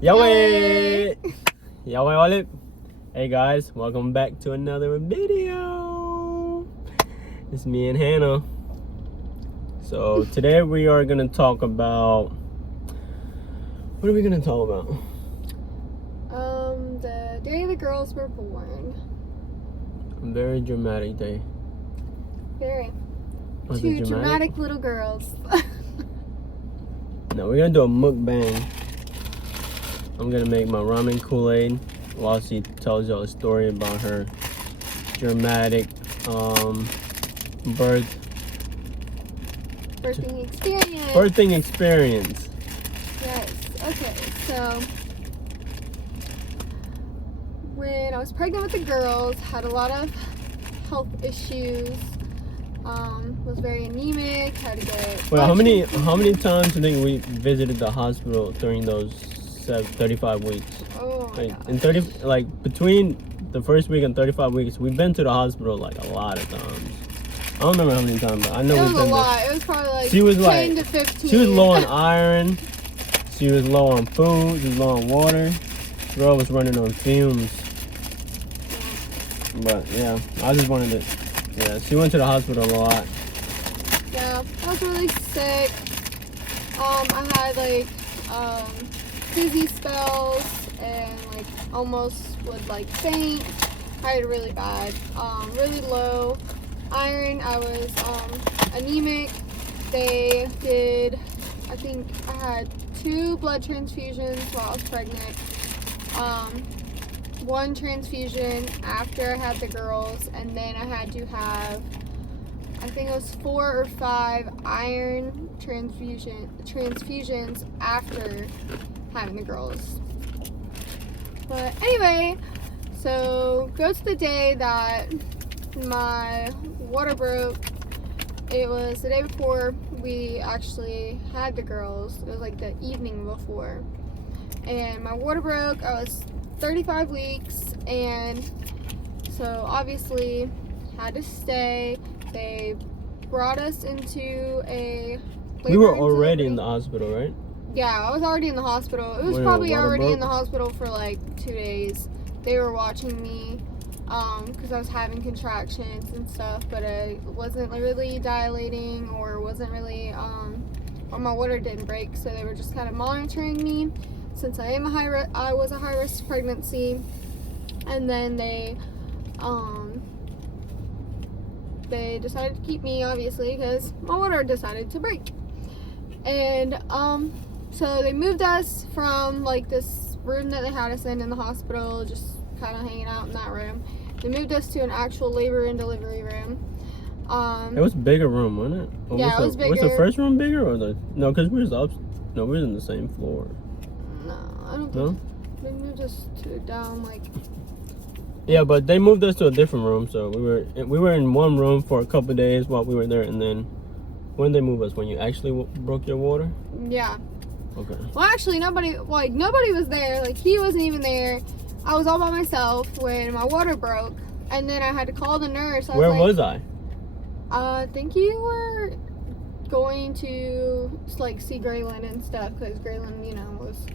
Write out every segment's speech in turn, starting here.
Yahweh! Yahweh Olive. Hey guys, welcome back to another video. It's me and Hannah. So today we are gonna talk about, what are we gonna talk about? The day the girls were born. A very dramatic day. Very. Was Two it dramatic little girls. No, we're gonna do a mukbang. I'm gonna make my ramen Kool-Aid while she tells y'all a story about her dramatic birthing experience. Yes. Okay. So when I was pregnant with the girls, had a lot of health issues. Was very anemic. Had to get. Well, how many times do you think we visited the hospital during those 35 weeks? Oh my Like in 30, like between the first week and 35 weeks, we've been to the hospital like a lot of times. I don't remember how many times, but I know we've been there. It was a lot. It was probably like she was 10 like, to 15. She was low on iron. She was low on food. She was low on water. Girl was running on fumes. But yeah, I just wanted to. Yeah, she went to the hospital a lot. Yeah, I was really sick. I had like dizzy spells and like almost would like faint. I had really bad, really low iron. I was anemic. They did, I think I had 2 blood transfusions while I was pregnant. 1 transfusion after I had the girls, and then I had to have, I think it was 4 or 5 iron transfusions after having the girls. But anyway, so go to the day that my water broke. It was the day before we actually had the girls. It was like the evening before. And my water broke. I was 35 weeks, and so obviously had to stay. They brought us into a We were already in the hospital, right? Yeah, I was already in the hospital. It was probably already in the hospital for like 2 days. They were watching me because I was having contractions and stuff, but I wasn't really dilating or wasn't really or my water didn't break, so they were just kind of monitoring me since I was a high risk pregnancy. And then they decided to keep me, obviously, because my water decided to break. And so they moved us from like this room that they had us in the hospital, just kind of hanging out in that room. They moved us to an actual labor and delivery room. It was a bigger room, wasn't it? Or yeah, it was bigger. Was the first room bigger or no? Because we was we was in the same floor. No, I don't think. No? They moved us to down like. Yeah, but they moved us to a different room, so we were in one room for a couple of days while we were there, and then when they moved us, when you actually broke your water. Yeah. Okay. Well, actually, nobody was there. Like, he wasn't even there. I was all by myself when my water broke, and then I had to call the nurse. Where was I? I think you were going to like see Graylin and stuff, because Graylin, was.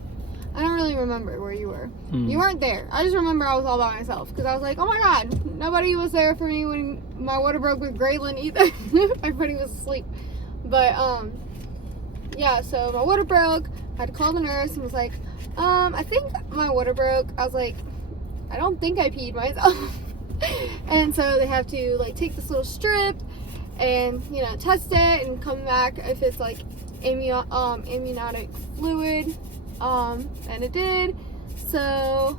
I don't really remember where you were. You weren't there. I just remember I was all by myself because I was like, oh my god, nobody was there for me when my water broke with Graylin either. Everybody was asleep. But yeah, so my water broke. I had to call the nurse and was like, I think my water broke. I was like, I don't think I peed myself. And so they have to like take this little strip and test it and come back if it's like amniotic fluid. And it did. So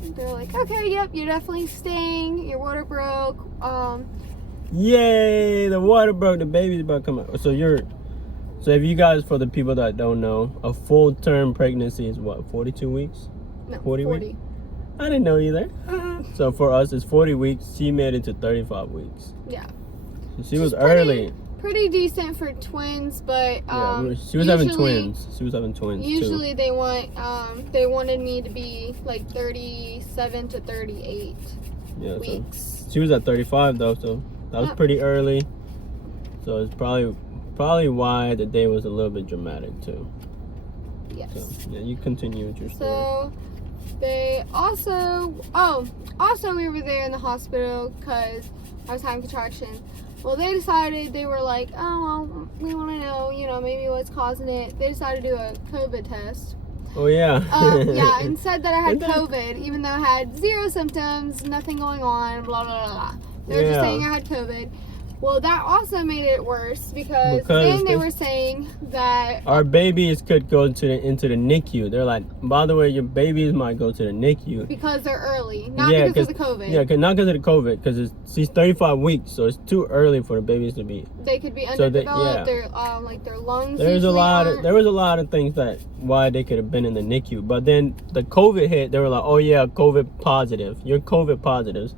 they're like, okay, yep, you're definitely staying. Your water broke. Yay! The water broke. The baby's about to come out. So if you guys, for the people that don't know, a full term pregnancy is what, 42 weeks? No, 40 weeks. I didn't know either. So for us, it's 40 weeks. She made it to 35 weeks. Yeah. So she was early. Pretty decent for twins, but yeah, she was having twins. She was having twins. Usually they wanted me to be like 37 to 38 weeks. So she was at 35 though, so that was pretty early. So it's probably why the day was a little bit dramatic too. Yes. So, yeah, you continue with your story. So they also we were there in the hospital because I was having contractions. Well, they decided, they were like, oh, well, we want to know, maybe what's causing it. They decided to do a COVID test. Oh, yeah. Yeah, and said that I had COVID, even though I had 0 symptoms, nothing going on, blah, blah, blah, blah. They were just saying I had COVID. Well, that also made it worse because then they were saying that our babies could go into the NICU. They're like, by the way, your babies might go to the NICU because they're early, not because of the COVID. Yeah, not because of the COVID, because she's 35 weeks, so it's too early for the babies to be. They could be underdeveloped. Their lungs. There was a lot of things that why they could have been in the NICU, but then the COVID hit. They were like, oh yeah, COVID positive. You're COVID positives.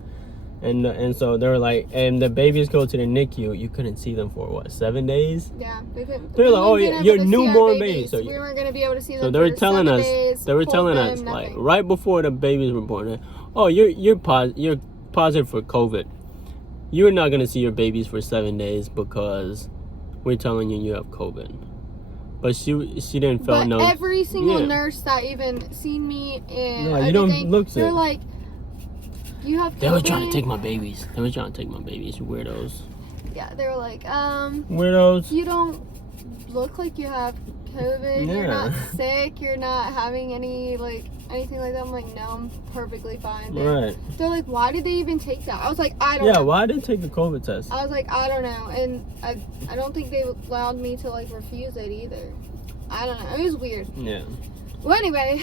And so they were like, and the babies go to the NICU. You couldn't see them for what, 7 days? Yeah, they couldn't. They're like, oh yeah, you're newborn babies. So we weren't gonna be able to see them. So they were for telling 7 us. days, They were telling us nothing. like right before the babies were born. Oh, you're positive for COVID. You're not gonna see your babies for 7 days because we're telling you have COVID. But she didn't feel no. But every single nurse that even seen me and you don't look sick. They're like, you have COVID? They were trying to take my babies. Weirdos. Yeah, they were like, weirdos. You don't look like you have COVID. Yeah. You're not sick. You're not having anything like that. I'm like, no, I'm perfectly fine. Right. They're like, why did they even take that? I was like, I don't know. Yeah, why did they take the COVID test? I was like, I don't know. And I don't think they allowed me to refuse it either. I don't know. It was weird. Yeah. Well, anyway,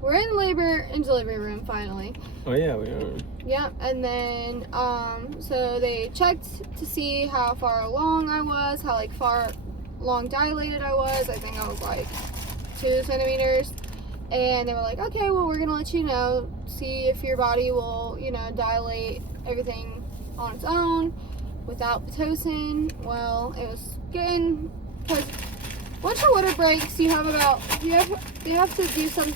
we're in labor and delivery room finally. Oh yeah, we are. Yeah, and then so they checked to see how far along I was, how far long dilated I was. I think I was 2 centimeters. And they were like, okay, well, we're gonna let you know, see if your body will, dilate everything on its own without Pitocin. Well, it was getting, because once your water breaks, they have to do some,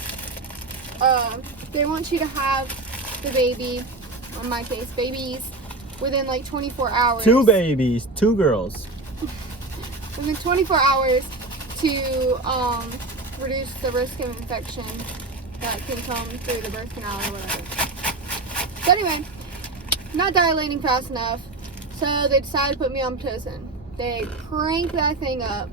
they want you to have the baby, in my case, babies, within 24 hours. 2 babies, 2 girls. Within 24 hours to reduce the risk of infection that can come through the birth canal or whatever. So anyway, not dilating fast enough, so they decided to put me on Pitocin. They crank that thing up,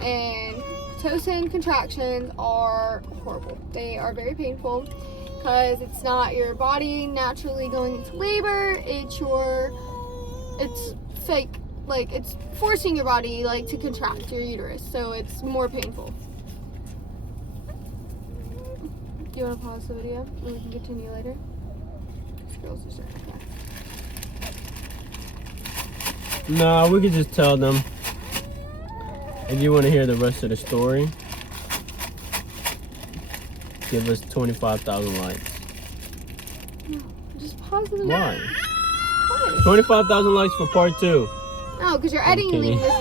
and Pitocin contractions are horrible. They are very painful because it's not your body naturally going into labor. It's fake. It's forcing your body to contract your uterus, so it's more painful. Do you want to pause the video and we can continue later? Girls are starting to cry. No, we could just tell them. If you want to hear the rest of the story, give us 25,000 likes. No, just pause the video. Why? 25,000 likes for part 2. No, because you're editing this video.